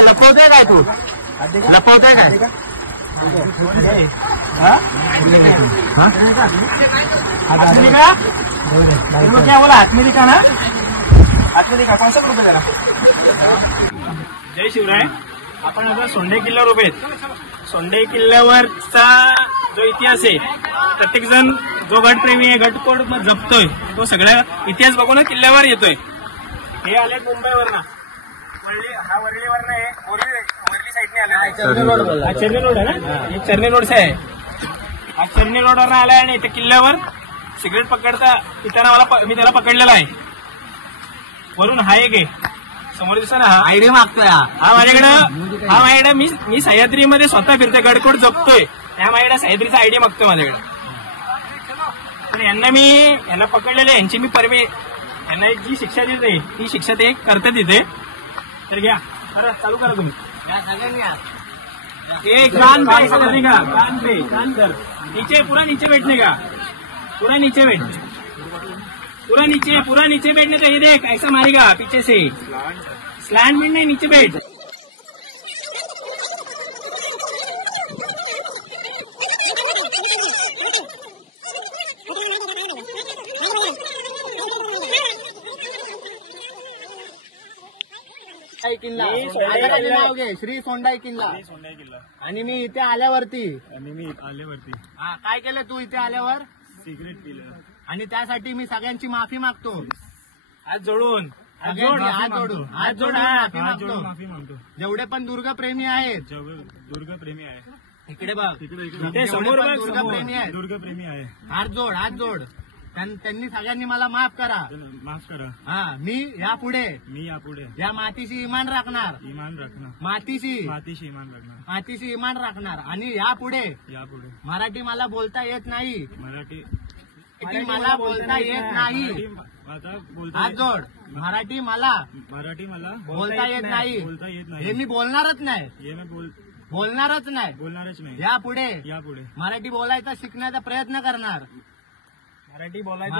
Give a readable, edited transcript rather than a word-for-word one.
काय लपवतोय काय तू लपवतोय काय क्या बोला आत्मेली का ना आत्मेली का कौन सा ग्रुप है जय शिवराय. आपण आता सोंडे किल्ल्यावर उभे आहेत. सोंडे किल्ल्यावरचा जो इतिहास आहे प्रत्येक जण जो गडप्रेमी आहे गडकोट जपतोय तो सगळ्या इतिहास बघूनच किल्ल्यावर येतोय. हे आले मुंबईवरनं हा वरळीवरनं आहे वरली साईडने आले चर्नी रोड आहे ना हे चर्नी रोडचा आहे. हा चर्नी रोडवर आलाय आणि इथे किल्ल्यावर सिगरेट पकडता पिताना मी त्याला पकडलेला आहे. वरून हा एक आहे समोर दिसतो ना हा आयडी मागतोय हा माझ्याकडे मी सह्याद्रीमध्ये स्वतः फिरतोय गडकोट जपतोय त्या माझ्याकडे सह्याद्रीचा आयडी मागतोय माझ्याकडे. पण यांना पकडलेले यांची मी यांना जी शिक्षा देते ती शिक्षा ते करतात तिथे. तर घ्या अरे चालू करा तुम्ही एक कान कर नीचे पूरा नीचे बैठने का पूरा नीचे बैठने तो ये देख ऐसा मारेगा पीछे से स्लैंड में नहीं नीचे बैठ. नाव घे श्री सोंडाई किल्ला. आणि मी इथे आल्यावरती हा काय केलं तू इथे आल्यावर सिगरेट पिलं आणि त्यासाठी मी सगळ्यांची माफी मागतो. हात जोडून हात जोडून माफी मागतो. जेवढे पण दुर्गप्रेमी आहेत दुर्गप्रेमी आहे इकडे बघ ते समोर दुर्गप्रेमी आहेत दुर्गप्रेमी आहे हात जोड त्यांनी सगळ्यांनी मला माफ करा. हा मी यापुढे या मातीशी इमान राखणार मातीशी इमान राखणार. आणि यापुढे मराठी मला बोलता येत नाही मला बोलता येत नाही. हात जोड मराठी मला बोलता येत नाही हे मी बोलणारच नाही. यापुढे मराठी बोलायचा शिकण्याचा प्रयत्न करणार. मराठी बोलायचं